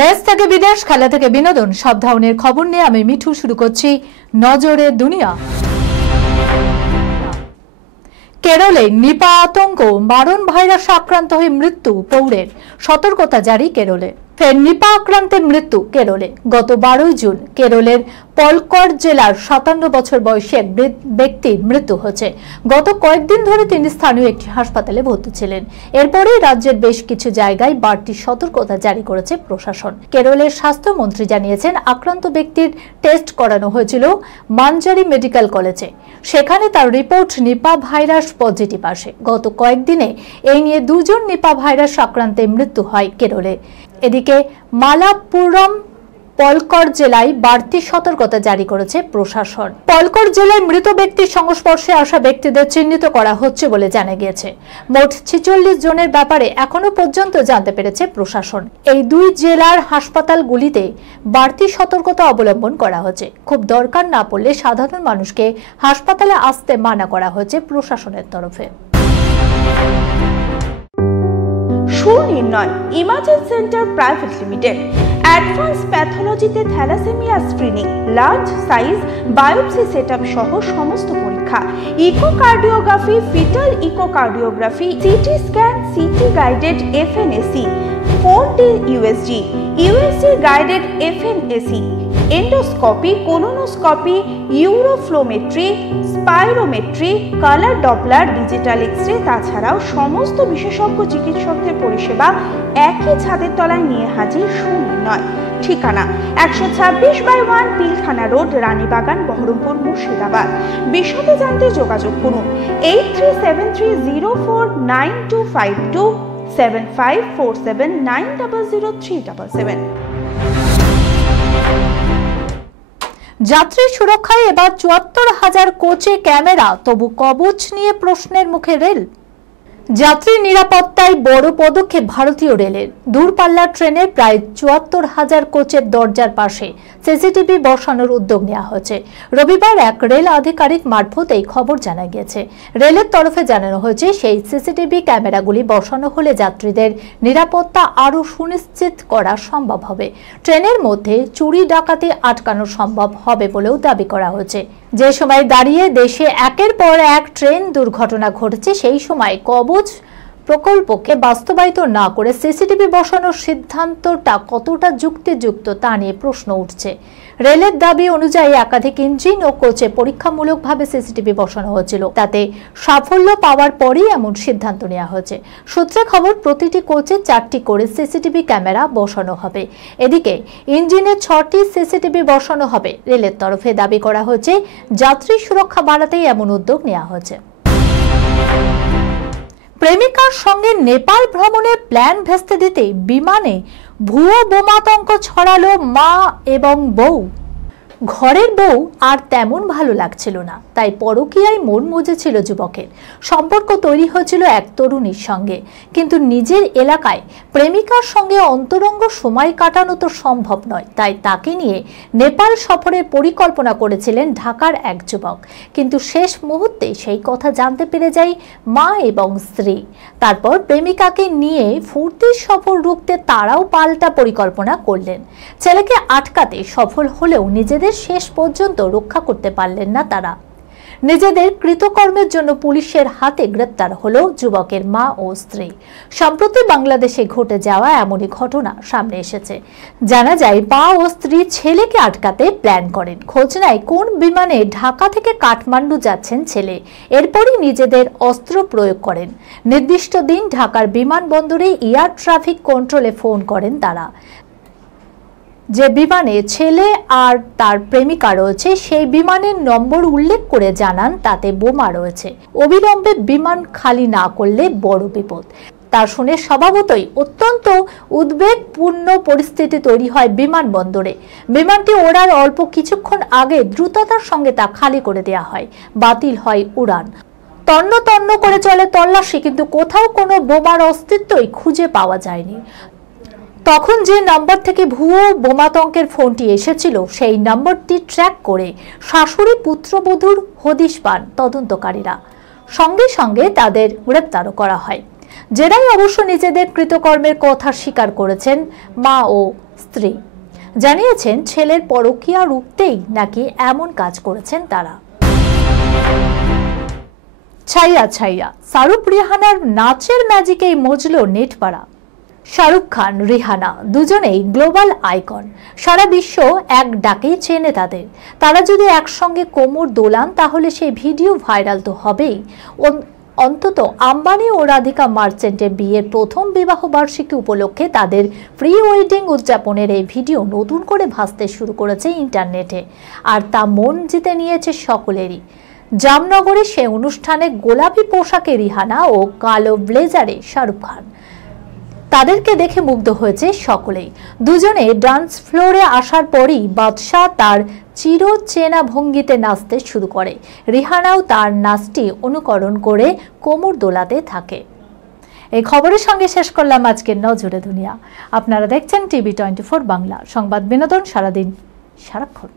দেশ থেকে বিদেশ, খেলা থেকে বিনোদন, সব ধরনের খবর নিয়ে আমি মিঠু শুরু করছি নজরে দুনিয়া। কেরলে নিপা আতঙ্ক, মারণ ভাইরাস আক্রান্ত হয়ে মৃত্যু প্রৌঢ়ের, সতর্কতা জারি কেরলে। ফের নিপা আক্রান্তের মৃত্যু কেরলে। গত 12 জুন কেরলের পলক্কড় জেলার 57 বছর বয়সী এক ব্যক্তির মৃত্যু হয়েছে। গত কয়েকদিন ধরে তিনি স্থানীয় একটি হাসপাতালে ভর্তি ছিলেন। এরপরেই রাজ্যের বেশ কিছু জায়গায় বাড়তি সতর্কতা জারি করেছে প্রশাসন। কেরলের স্বাস্থ্যমন্ত্রী জানিয়েছেন, আক্রান্ত ব্যক্তির টেস্ট করানো হয়েছিল মানজারি মেডিকেল কলেজে। সেখানে তার রিপোর্ট নিপা ভাইরাস পজিটিভ আসে। গত কয়েকদিনে এই নিয়ে 2 জন নিপা ভাইরাস আক্রান্তে মৃত্যু হয় কেরলে। এদিকে মালাপ্পুরম পলক্কড় জেলায় বাড়তি সতর্কতা জারি করেছে প্রশাসন। পলক্কড় জেলায় মৃত ব্যক্তির সংস্পর্শে আসা ব্যক্তিদের চিহ্নিত করা হচ্ছে বলে জানা গিয়েছে। মোট 46 জনের ব্যাপারে এখনো পর্যন্ত জানতে পেরেছে প্রশাসন। এই 2 জেলার হাসপাতালগুলিতে বাড়তি সতর্কতা অবলম্বন করা হচ্ছে। খুব দরকার না পড়লে সাধারণ মানুষকে হাসপাতালে আসতে মানা করা হয়েছে প্রশাসনের তরফে। Sunirnoy imaging centre private limited advance প্যাথোলজিতে thalassaemia screening, large size biopsy setup সহ সমস্ত পরীক্ষা, echocardiography, foetal echocardiography, CT scan, CT guided FNAC, 4D USG, USG guided FNAC, endoscopy, colonoscopy, uroflowmetry, spirometry, colour Doppler, digital X ray, তাছাড়াও সমস্ত বিশেষজ্ঞ চিকিৎসকদের পরিষেবা একই ছাদের তলায় নিয়ে হাজির সুনির্ণয়। ঠিকানা 126/1 পিলখানা রোড, রানীবাগান, বহরমপুর, মুর্শিদাবাদ। বিশদে জানতে যোগাযোগ করুন 8373049252 7547900377। যাত্রী সুরক্ষায় এবার 74,000 কোচে ক্যামেরা, তবু কবচ নিয়ে প্রশ্নের মুখে রেল। যাত্রী নিরাপত্তায় বড় পদক্ষেপ ভারতীয় রেলের। দূরপাল্লার ট্রেনের প্রায় 74,000 কোচের দরজার পাশে সিসিটিভি বসানোর উদ্যোগ নেওয়া হয়েছে। রবিবার এক রেল আধিকারিক মারফত এই খবর জানা গিয়েছে। রেলের তরফে জানানো হয়েছে, সেই সিসিটিভি ক্যামেরাগুলি বসানো হলে যাত্রীদের নিরাপত্তা আরও সুনিশ্চিত করা সম্ভব হবে। ট্রেনের মধ্যে চুরি ডাকাতি আটকানো সম্ভব হবে বলেও দাবি করা হয়েছে। যে সময় দাঁড়িয়ে দেশে একের পর এক ট্রেন দুর্ঘটনা ঘটেছে, সেই সময় কবচ প্রকল্পকে বাস্তবায়িত না করে সিসিটিভি বসানোর সিদ্ধান্তটা কতটা যুক্তিযুক্ত তা নিয়ে প্রশ্ন উঠছে। রেলের দাবি অনুযায়ী একাধিক ইঞ্জিন ও কোচে পরীক্ষামূলকভাবে সিসিটিভি বসানো হয়েছিল। তাতে সাফল্য পাওয়ার পরই এমন সিদ্ধান্ত নেওয়া হয়েছে। সূত্রে খবর, প্রতিটি কোচে 4টি করে সিসিটিভি ক্যামেরা বসানো হবে। এদিকে ইঞ্জিনে 6টি সিসিটিভি বসানো হবে। রেলের তরফে দাবি করা হয়েছে, যাত্রী সুরক্ষা বাড়াতেই এমন উদ্যোগ নেওয়া হয়েছে। প্রেমিকার সঙ্গে নেপাল ভ্রমণের প্ল্যান ভেস্তে দিতে বিমানে ভুয়ো বোমাতঙ্ক ছড়ালো মা এবং বউ। ঘরের বউ আর তেমন ভালো লাগছিল না, তাই পরকীয়ায় মন মজেছিল যুবকের। সম্পর্ক তৈরি হয়েছিল এক তরুণীর সঙ্গে, কিন্তু নিজের এলাকায় প্রেমিকার সঙ্গে অন্তরঙ্গ সময় কাটানো তো সম্ভব নয়। তাই তাকে নিয়ে নেপাল সফরের পরিকল্পনা করেছিলেন ঢাকার এক যুবক। কিন্তু শেষ মুহূর্তে সেই কথা জানতে পেরে যায় মা এবং স্ত্রী। তারপর প্রেমিকাকে নিয়ে ফুর্তির সফর রুখতে তারাও পাল্টা পরিকল্পনা করলেন। ছেলেকে আটকাতে সফল হলেও নিজেদের শেষ পর্যন্ত রক্ষা করতে পারলেন না তারা। নিজেদের কৃতকর্মের জন্য পুলিশের হাতে গ্রেপ্তার হলো যুবকের মা ও স্ত্রী। সম্প্রতি বাংলাদেশে ঘটে যাওয়া এমনই ঘটনা সামনে এসেছে। জানা যায়, মা ও স্ত্রী ছেলেকে আটকাতে প্ল্যান করেন। খোঁজ নেয় কোন বিমানে ঢাকা থেকে কাঠমান্ডু যাচ্ছেন ছেলে। এরপরই নিজেদের অস্ত্র প্রয়োগ করেন। নির্দিষ্ট দিন ঢাকার বিমানবন্দরে এয়ার ট্রাফিক কন্ট্রোলে ফোন করেন তারা। যে বিমানে ছেলে আর তার প্রেমিকা রয়েছে, সেই বিমানের নম্বর উল্লেখ করে জানান তাতে বোমা রয়েছে। অবিলম্বে বিমান খালি না করলে বড় বিপদ। তা শুনে স্বভাবতই অত্যন্ত উদ্বেগপূর্ণ পরিস্থিতি তৈরি হয় বিমানবন্দরে। বিমানটি ওড়ার অল্প কিছুক্ষণ আগে দ্রুততার সঙ্গে তা খালি করে দেওয়া হয়। বাতিল হয় উড়ান। তন্ন তন্ন করে চলে তল্লাশি, কিন্তু কোথাও কোনো বোমার অস্তিত্বই খুঁজে পাওয়া যায়নি। তখন যে নম্বর থেকে ভুয়ো বোমাতঙ্কের ফোনটি এসেছিল, সেই নম্বরটি ট্র্যাক করে শাশুড়ি পুত্রবধূর হদিশ পান তদন্তকারীরা। সঙ্গে সঙ্গে তাদের গ্রেপ্তারও করা হয়। জেরায় অবশ্য নিজেদের কৃতকর্মের কথা স্বীকার করেছেন মা ও স্ত্রী জানিয়েছেন ছেলের পরকীয়া রুখতেই নাকি এমন কাজ করেছেন তারা। ছাইয়া ছাইয়া শাহরুখ রিহানার নাচের ম্যাজিকেই মজল নেটপাড়া। শাহরুখ খান রিহানা দুজনেই গ্লোবাল আইকন, সারা বিশ্ব এক ডাকেই চেনে তাদের। তারা যদি একসঙ্গে কোমর দোলান তাহলে সেই ভিডিও ভাইরাল তো হবেই। অন্তত আম্বানি ও রাধিকা মার্চেন্টের বিয়ের প্রথম বিবাহ বার্ষিকী উপলক্ষে তাদের প্রি ওয়েডিং উদযাপনের এই ভিডিও নতুন করে ভাসতে শুরু করেছে ইন্টারনেটে, আর তা মন জিতে নিয়েছে সকলেরই। জামনগরে সে অনুষ্ঠানে গোলাপি পোশাকে রিহানা ও কালো ব্লেজারে শাহরুখ খান, তাদেরকে দেখে মুগ্ধ হয়েছে সকলেই। দুজনে ডান্স ফ্লোরে আসার পরই বাদশাহ তার চিরচেনা ভঙ্গিতে নাচতে শুরু করে। রিহানাও তার নাচটি অনুকরণ করে কোমর দোলাতে থাকে। এই খবরের সঙ্গে শেষ করলাম আজকের নজরে দুনিয়া। আপনারা দেখছেন টিভি 24 বাংলা, সংবাদ বিনোদন সারাদিন সারাক্ষণ।